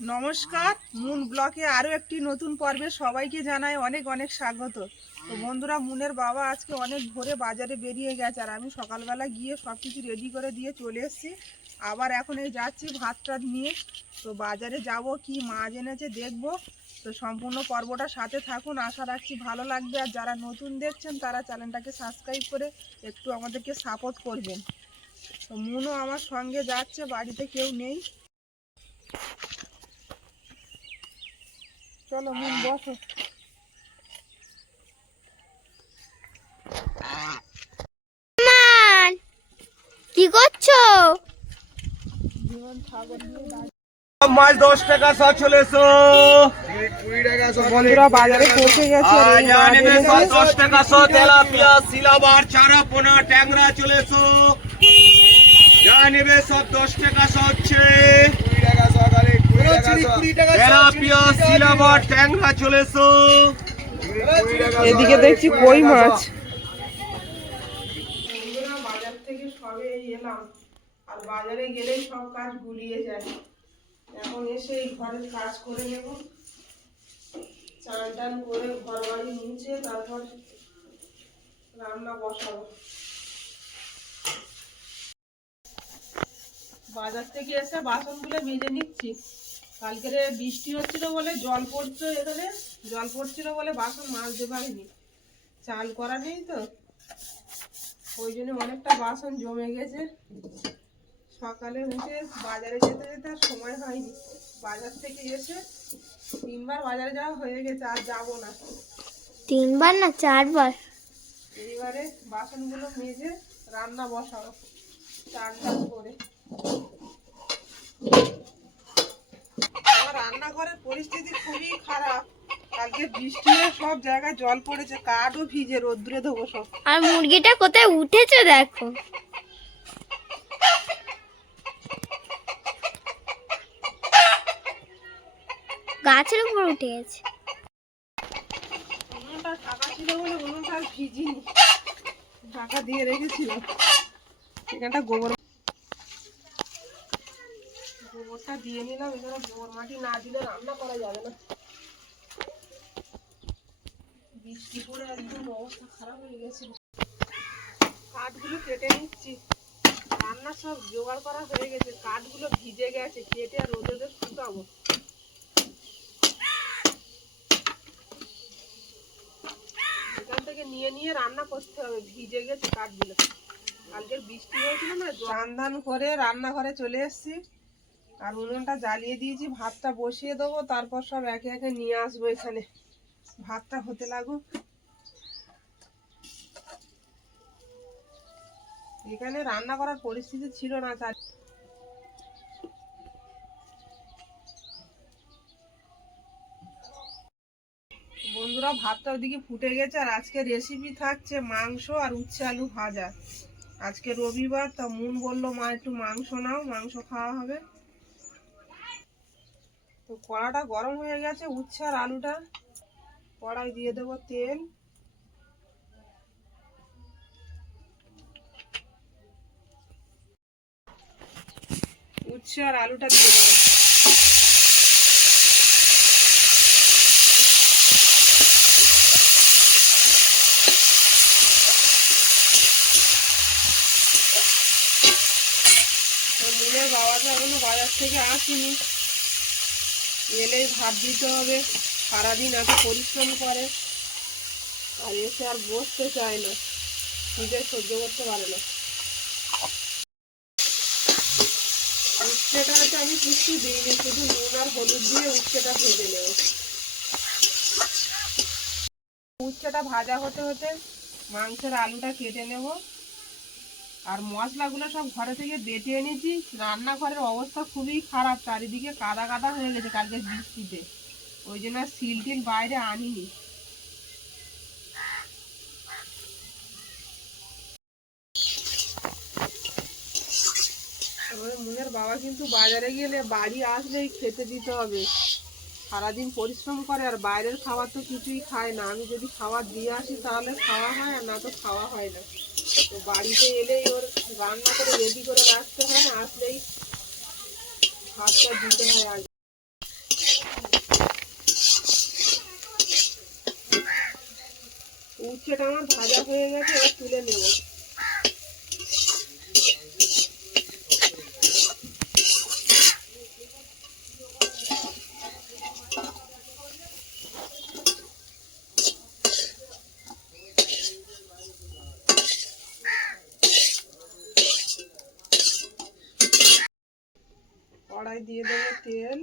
নমস্কার, মুন ব্লকে আরও একটি নতুন পর্বে সবাইকে জানাই অনেক অনেক স্বাগত। তো বন্ধুরা, মুনের বাবা আজকে অনেক ভোরে বাজারে বেরিয়ে গেছে, আর আমি সকালবেলা গিয়ে সব কিছু রেডি করে দিয়ে চলে এসেছি। আবার এখন এই যাচ্ছি ভাতটা নিয়ে। তো বাজারে যাব, কি মাছ এনেছে দেখবো। তো সম্পূর্ণ পর্বটা সাথে থাকুন, আশা রাখছি ভালো লাগবে। আর যারা নতুন দেখছেন তারা চ্যানেলটাকে সাবস্ক্রাইব করে একটু আমাদেরকে সাপোর্ট করবেন। তো মুনও আমার সঙ্গে যাচ্ছে, বাড়িতে কেউ নেই। চলো মুন, বসো। কি করছো? মাছ 10 টাকা শ চলে এসো। বন্ধুরা বাজারে পৌঁছে গেছে। 10 টাকা শ তেলাপিয়া, সিলাবার, চারা পোনা, ট্যাংরা চলে এসো। যা নেবে সব 10 টাকা শ হচ্ছে। তেলাপিয়া, সিলাবার, ট্যাংরা চলে এসো। এদিকে দেখছি কই মাছ। বাজার থেকে সবে এলাম, আর বাজারে গেলেই সব কাজ গুলিয়ে যায়। এখন এসে এই ঘরের কাজ করে নেব, চান টান করে ঘর বাড়ি মুছে তারপর রান্না বসাবো। বাজার থেকে এসে বাসনগুলো মেজে নিচ্ছি। কালকের বৃষ্টি হচ্ছিল বলে জল পড়ছে, এখানে জল পড়ছিল বলে বাসন মাজতে পারিনি। চাল করা নেই তো, ওই জন্য অনেকটা বাসন জমে গেছে। সকালে উঠে বাজারে যেতে যেতে আর সময় হয়নি। বাজার থেকে এসে 3বার বাজারে যাওয়া হয়ে গেছে, আর যাবো না। 3বার না 4বার। এইবারে বাসনগুলো মেজে রান্না বসাবো চান টান করে। আমার রান্নাঘরের পরিস্থিতি খুবই খারাপ। কালকে বৃষ্টি হয়ে সব জায়গায় জল পড়েছে, কাঠও ভিজে রোদ্দুরে দেবো সব। আর মুরগিটা কোথায় উঠেছে দেখো। গাছের উপর উঠে গেছে। উনুনটা ঢাকা ছিল বলে উনুনটা আর ভিজিনি, ঢাকা দিয়ে রেখেছিলাম। এখানটা গোবরটা দিয়ে নিলাম। এখানে গোবর মাটি না দিলে রান্না করা যাবে না। বৃষ্টি পড়ে একদম অবস্থা খারাপ হয়ে গেছে। কাঠগুলো কেটে নিচ্ছি, রান্না সব জোগাড় করা হয়ে গেছে। কাঠগুলো ভিজে গেছে, কেটে আর রোদে শুকাবো। এখান থেকে নিয়ে নিয়ে রান্না করতে হবে, ভিজে গেছে কাঠগুলো। কালকের বৃষ্টি হয়েছিল না। স্নান ধান করে রান্নাঘরে চলে এসেছি, আর উনুনটা জ্বালিয়ে দিয়েছি। ভাতটা বসিয়ে দেবো, তারপর সব একে একে নিয়ে আসবো এখানে। ভাতটা হতে লাগুক। এখানে রান্না করার পরিস্থিতি ছিল না। বন্ধুরা, ভাতটা ওদিকে ফুটে গেছে, আর আজকে রেসিপি থাকছে মাংস আর উচ্ছে আলু ভাজা। আজকে রবিবার, তা মুন বললো মা একটু মাংস নাও, মাংস খাওয়া হবে। তো কড়াটা গরম হয়ে গেছে, উচ্ছে আর আলুটা কড়াই দিয়ে দেবো তেল। উচ্ছে আর আলুটা দিয়ে দেবো। মুনের বাবাটা এখনো বাজার থেকে আসেনি, এলেই ভাত দিতে হবে। সারাদিন এত পরিশ্রম করে, আর এসে আর বসতে চায় না, নিজে সহ্য করতে পারে না। উচ্ছেটা হচ্ছে আমি কিছু দিইনি, শুধু নুন আর হলুদ দিয়ে উচ্ছেটা ভেজে নেব। উচ্ছেটা ভাজা হতে হতে মাংসের আলুটা কেটে নেব। আর মশলাগুলো সব ঘরে থেকে বেটে এনেছি। রান্নাঘরের অবস্থা খুবই খারাপ, চারিদিকে কাদা কাদা হয়ে গেছে কালকে বৃষ্টিতে, ওই জন্য সিল টিল বাইরে আনিনি। মুনের বাবা কিন্তু বাজারে গেলে বাড়ি আসলেই খেতে দিতে হবে। সারাদিন পরিশ্রম করে, আর বাইরের খাবার তো কিছুই খায় না। আমি যদি খাবার দিয়ে আসি তাহলে খাওয়া হয়, আর না তো খাওয়া হয় না। তো বাড়িতে এলেই ওর রান্না করে রেডি করে রাখতে হয়, আসলেই ভাতটা দিতে হয়। আগে উচ্ছেটা আমার ভাজা হয়ে গেছে, এবার তুলে নেব। কড়াই দিয়ে দেবো তেল,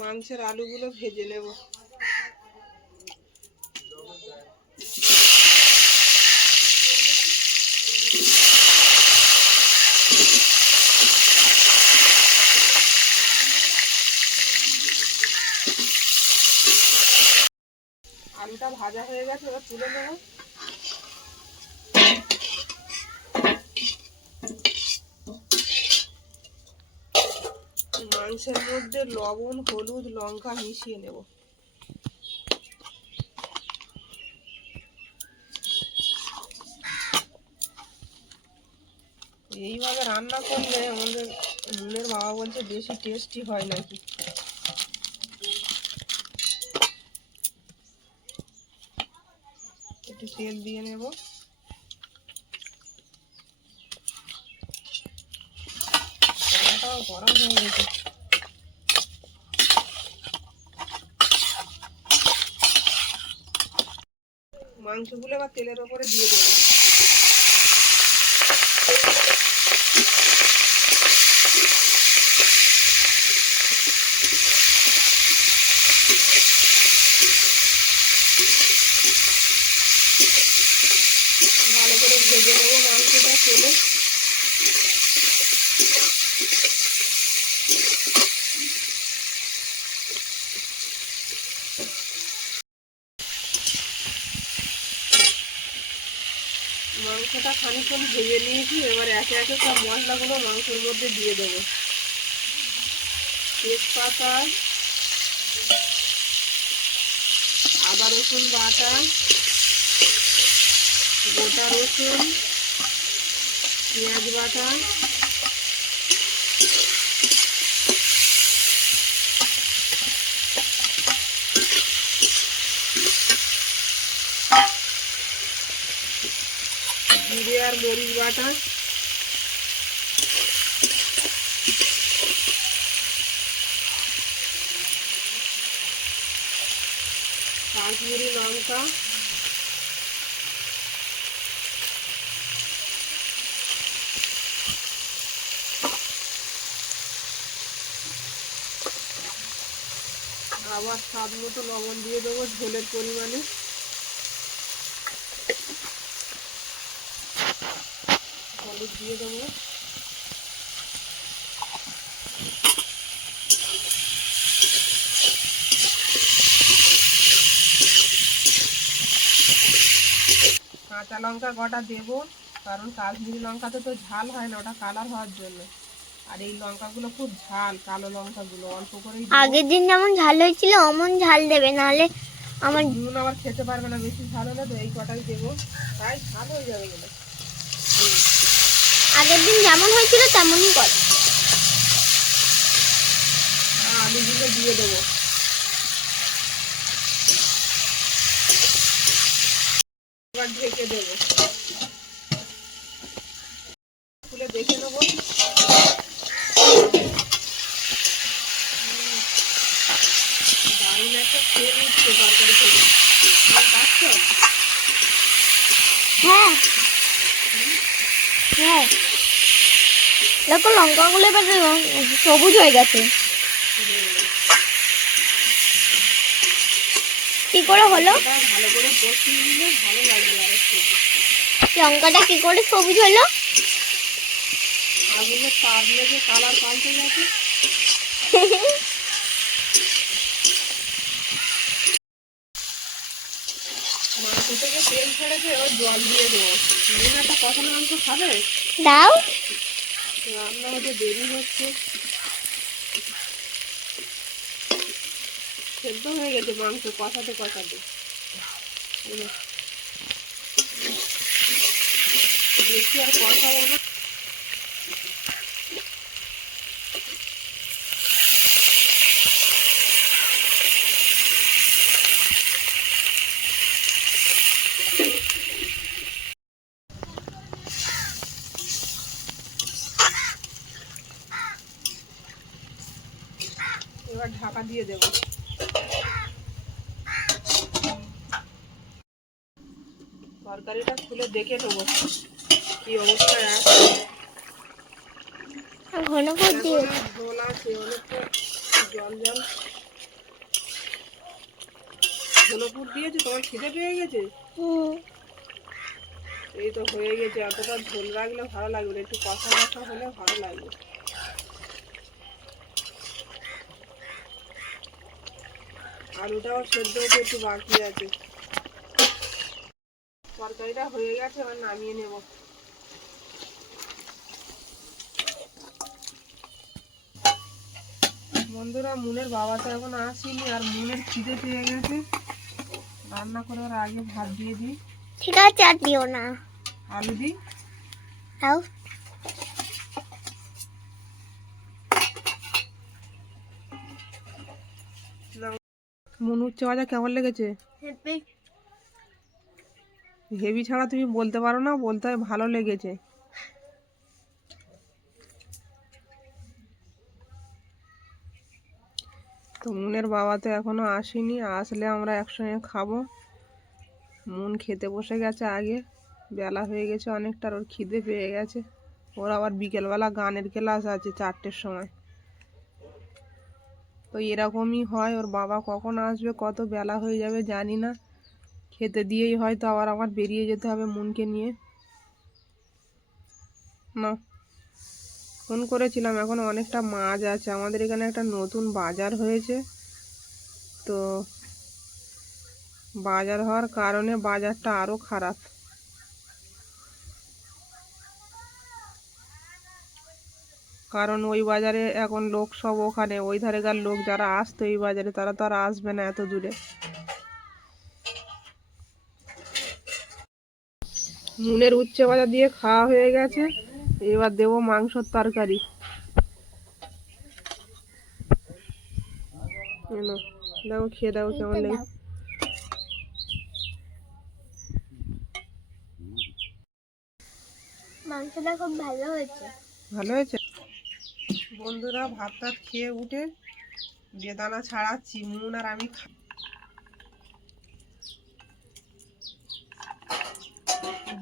মাংসের আলুগুলো ভেজে নেব। আলুটা ভাজা হয়ে গেছে, এবার তুলে নেব। মাংসের মধ্যে লবণ, হলুদ, লঙ্কা মিশিয়ে নেব। এইভাবে রান্না করলে আমাদের মুনের বাবা বলছে বেশি টেস্টি হয় নাকি। একটু তেল দিয়ে নেব। কড়াটাও গরম হয়ে গেছে। মাংসগুলো এবার তেলের ওপরে দিয়ে দেবো। ভালো করে ভেজে নেবো মাংসটা তেলে। মাংসটা খানিকক্ষণ ভেজে নিয়েছি, এবার একে একে সব মশলাগুলো মাংসের মধ্যে দিয়ে দেবো। তেজপাতা, আদা রসুন বাটা, গোটা রসুন, পেঁয়াজ বাটা, জিরে আর মরিচ বাটা, কাশ্মীরি লঙ্কা, আবার স্বাদ মতো লবণ দিয়ে দেবো ঝোলের পরিমাণে। হলুদ দিয়ে দেবো। কাঁচা লঙ্কা গোটা দেবো, কারণ কাশ্মীরি লঙ্কাতে তো ঝাল হয় না, ওটা কালার হওয়ার জন্য। আর এই লঙ্কাগুলো খুব ঝাল, কালো লঙ্কাগুলো অল্প করেই দেবো। আগের দিন যেমন ঝাল হয়েছিল অমন ঝাল দেবে, নাহলে আমার নুন আবার খেতে পারবে না, বেশি ঝাল হলে তো এই কটাই দেবো, তাই ঝাল হয়ে যাবে এগুলো। আগের দিন যেমন হয়েছিল তেমনই কর। আলুগুলো দিয়ে দেবো। এবার ঢেকে দেবো, খুলে দেখে নেবো। দারুণ একটা খেয়ে উঠছে তরকারি থেকে। পাচ্ছ? হ্যাঁ হ্যাঁ, দেখো লঙ্কাগুলো এবার সবুজ হয়ে গেছে। কি করে হলো? ভালো করে কষিয়ে নিলে ভালো লাগবে। আর লঙ্কাটা কি করে সবুজ হলো? আগুনে তাপ লেগে কালার পাল্টে গেছে। মাংস থেকে তেল ছেড়েছে, এবার জল দিয়ে দেবো। নুন একটা কষানো মাংস খাবে? দাও। রান্না হতে দেরি হচ্ছে। সেদ্ধ হয়ে গেছে মাংস কষাতে কষাতে। বেশি আর কষাবো না। এবার ঢাকা দিয়ে দেবো। তরকারিটা খুলে দেখে নেবো কি অবস্থায় আছে। ঘন করে দিয়ে এখনো ঝোল আছে অনেকটা, জল জল। ঝোলপুর দিয়েছে, তোমার খিদে পেয়ে গেছে? এই তো হয়ে গেছে। এতটা ঝোল রাখলে ভালো লাগবে না, একটু কষা কষা হলে ভালো লাগবে। আলুটাও সেদ্ধ হতে একটু বাকি আছে। তরকারিটা হয়ে গেছে, এবার নামিয়ে নেব। বন্ধুরা, মুনের বাবা তো এখন আসেনি, আর মুনের খিদে পেয়ে গেছে। রান্না করার আগে ভাত দিয়ে দিই। ঠিক আছে, আর দিও না। আলু দিই। তাও মুন উচ্চ ভাজা কেমন লেগেছে? হেভি ছাড়া তুমি বলতে পারো না, বলতে হয় ভালো লেগেছে। তো মুনের বাবা তো এখনো আসেনি, আসলে আমরা একসঙ্গে খাবো। মুন খেতে বসে গেছে আগে, বেলা হয়ে গেছে অনেকটা, ওর খিদে পেয়ে গেছে। ওর আবার বিকেলবেলা গানের ক্লাস আছে 4টের সময়। তো এরকমই হয়, ওর বাবা কখন আসবে, কত বেলা হয়ে যাবে জানি না। খেতে দিয়েই হয়তো আবার আমার বেরিয়ে যেতে হবে মুনকে নিয়ে। না, ফোন করেছিলাম, এখন অনেকটা মাছ আছে। আমাদের এখানে একটা নতুন বাজার হয়েছে, তো বাজার হওয়ার কারণে বাজারটা আরো খারাপ। কারণ ওই বাজারে এখন লোক সব ওখানে, ওই ধারেকার লোক যারা আসতো এই বাজারে, তারা তো আর আসবে না এত দূরে। মুনের উচ্চে ভাজা দিয়ে খাওয়া হয়ে গেছে, এবার দেবো মাংসর তরকারি। এনো, দেখো খেয়ে দেখো কেমন লেগে। মাংসটা খুব ভালো হয়েছে। ভালো হয়েছে। বন্ধুরা, ভাত টাত খেয়ে উঠে বেদানা ছাড়াচ্ছি, মুন আর আমি।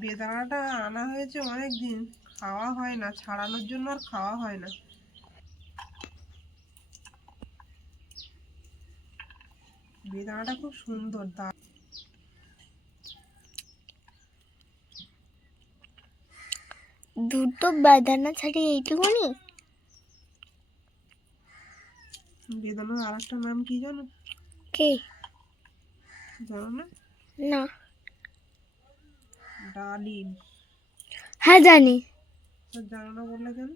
বেদানাটা আনা হয়েছে অনেক দিন, খাওয়া হয় না, ছাড়ানোর জন্য আর খাওয়া হয় না। বেদানাটা খুব সুন্দর। দুটো বাদানা ছাড়িয়ে এইটুকুনি। বেদানার আর একটা নাম কি জানো? কে? জানো না? না। ডালিম। হ্যাঁ জানি। তো জানো না বললে কেন?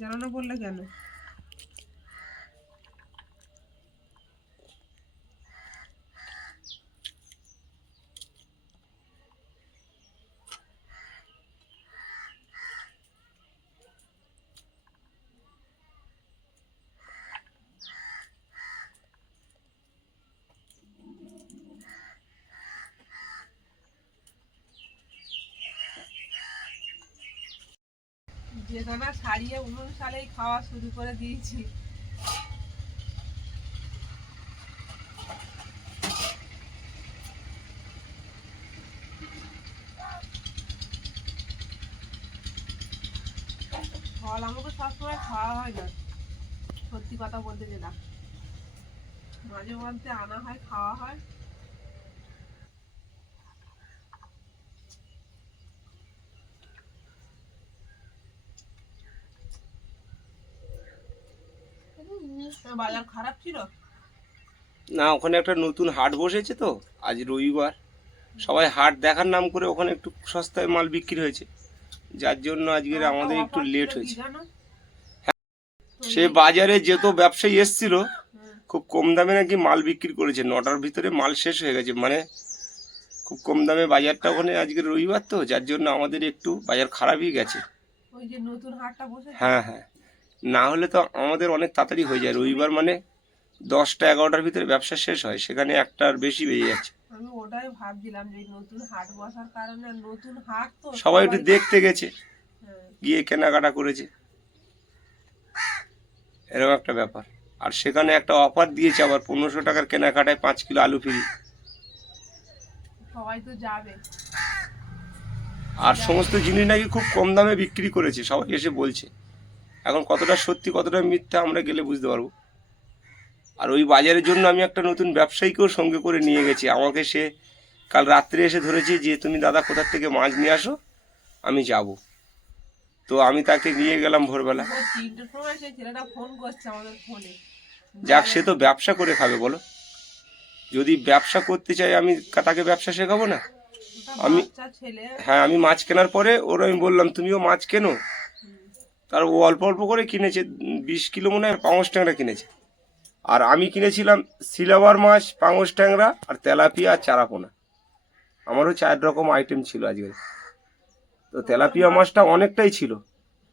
জানো না বললে কেন? বেদানা ছাড়িয়ে 19 সালেই খাওয়া শুরু করে দিয়েছি। ফল আমাকে সবসময় খাওয়া হয় না, সত্যি কথা বলতে যেটা, মাঝে মধ্যে আনা হয়, খাওয়া হয়। বাজার খারাপ ছিল না, ওখানে একটা নতুন হাট বসেছে, তো আজ রবিবার সবাই হাট দেখার নাম করে ওখানে একটু সস্তায় মাল বিক্রি হয়েছে, যার জন্য আজকের আমাদের একটু লেট হয়েছে। সে বাজারে যত ব্যবসায়ী এসছিল, খুব কম দামে নাকি মাল বিক্রি করেছে, 9টার ভিতরে মাল শেষ হয়ে গেছে। মানে খুব কম দামে বাজারটা ওখানে, আজকের রবিবার তো, যার জন্য আমাদের একটু বাজার খারাপই গেছে। ওই যে নতুন হাটটা বসেছে। হ্যাঁ হ্যাঁ, না হলে তো আমাদের অনেক তাড়াতাড়ি হয়ে যায়। রবিবার মানে 10টা 11টার ভিতরে ব্যবসা শেষ হয়, সেখানে একটার বেশি বেজে যাচ্ছে। আমি ওটাই ভাবছিলাম যে নতুন হাট বসার কারণে, নতুন হাট তো সবাই একটু দেখতে গেছে। হ্যাঁ, গিয়ে কেনাকাটা করেছে, এরকম একটা ব্যাপার। আর সেখানে একটা অফার দিয়েছে আবার 1500 টাকার কেনাকাটায় 5 কিলো আলু ফ্রি। সবাই তো যাবে। আর সমস্ত জিনিস নাকি খুব কম দামে বিক্রি করেছে, সবাই এসে বলছে। এখন কতটা সত্যি কতটা মিথ্যা আমরা গেলে বুঝতে পারবো। আর ওই বাজারের জন্য আমি একটা নতুন ব্যবসায়ীকেও সঙ্গে করে নিয়ে গেছি। আমাকে সে কাল রাত্রে এসে ধরেছে যে তুমি দাদা কোথার থেকে মাছ নিয়ে আসো, আমি যাব। তো আমি তাকে নিয়ে গেলাম ভোরবেলা। 3টের সময় সেই ছেলেটা ফোন করছে আমাদের ফোনে। যাক, সে তো ব্যবসা করে খাবে বলো। যদি ব্যবসা করতে চাই আমি তাকে ব্যবসা শেখাবো না? আমি বাচ্চা ছেলে। হ্যাঁ, আমি মাছ কেনার পরে ওর আমি বললাম তুমিও মাছ কেনো। তার ও অল্প অল্প করে কিনেছে, 20 কিলো মনে হয় পাঙস ট্যাংরা কিনেছে। আর আমি কিনেছিলাম সিলভার মাছ, পাঙস ট্যাংরা আর তেলাপিয়া আর চারাপোনা। আমারও 4 রকম আইটেম ছিল আজকে। তো তেলাপিয়া মাছটা অনেকটাই ছিল,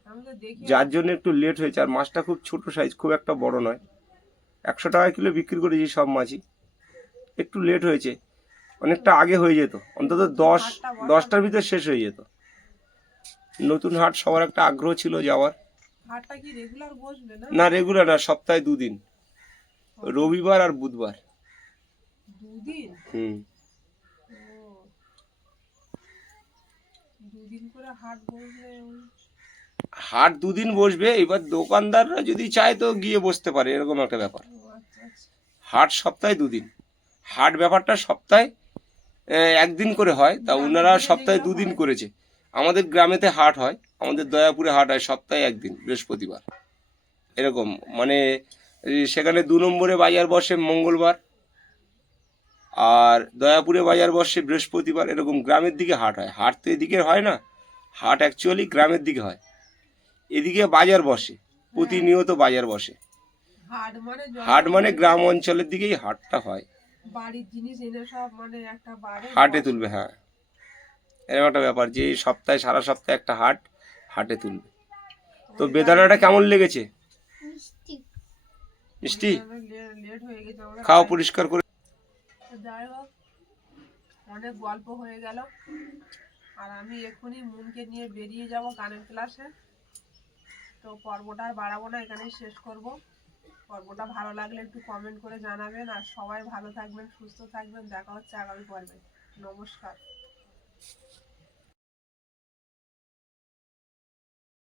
আমি তো দেখি যার জন্য একটু লেট হয়েছে। আর মাছটা খুব ছোট সাইজ, খুব একটা বড় নয়। 100 টাকা কিলো বিক্রি করেছি সব মাছই। একটু লেট হয়েছে, অনেকটা আগে হয়ে যেত, অন্তত 10টার ভিতর শেষ হয়ে যেত। নতুন হাট, সবার একটা আগ্রহ ছিল যাওয়ার। হাটটা কি রেগুলার বসবে না? না, রেগুলার না, সপ্তাহে 2 দিন, রবিবার আর বুধবার। 2 দিন? হুম। ও, 2 দিন করে হাট বসবে। হাট 2 দিন বসবে, এবার দোকানদাররা যদি চায় তো গিয়ে বসতে পারে, এরকম একটা ব্যাপার। আচ্ছা আচ্ছা। হাট সপ্তাহে 2 দিন। হাট ব্যাপারটা সপ্তাহে 1 দিন করে হয়, তা ওনারা সপ্তাহে 2 দিন করেছে। আমাদের গ্রামেতে হাট হয়, আমাদের দয়াপুরে হাট হয় সপ্তাহে 1 দিন, বৃহস্পতিবার। এরকম মানে সেখানে 2 নম্বরে বাজার বসে মঙ্গলবার, আর দয়াপুরে বাজার বসে বৃহস্পতিবার। এরকম গ্রামের দিকে হাট হয়। হাট তো এদিকে হয় না, হাট অ্যাকচুয়ালি গ্রামের দিকে হয়। এদিকে বাজার বসে, প্রতিনিয়ত বাজার বসে। হাট মানে গ্রাম অঞ্চলের দিকেই হাটটা হয়। বাড়ির জিনিস এনে সব মানে একটা বাড়ি হাটে তুলবে, হ্যাঁ, এরকম একটা ব্যাপার যে সপ্তাহে সারা সপ্তাহে একটা হাট, হাটে তুলবে। তো বেদানাটা কেমন লেগেছে? মিষ্টি। মিষ্টি? লেট হয়ে গেছে আমাদের। খাও পরিষ্কার করে। যাই হোক, অনেক গল্প হয়ে গেল। আর আমি এক্ষুনি মুনকে নিয়ে বেরিয়ে যাব গানের ক্লাসে। তো পর্বটা আর বাড়াবো না, এখানেই শেষ করব। পর্বটা ভালো লাগলে একটু কমেন্ট করে জানাবেন। আর সবাই ভালো থাকবেন, সুস্থ থাকবেন। দেখা হচ্ছে আগামী পর্বে। নমস্কার।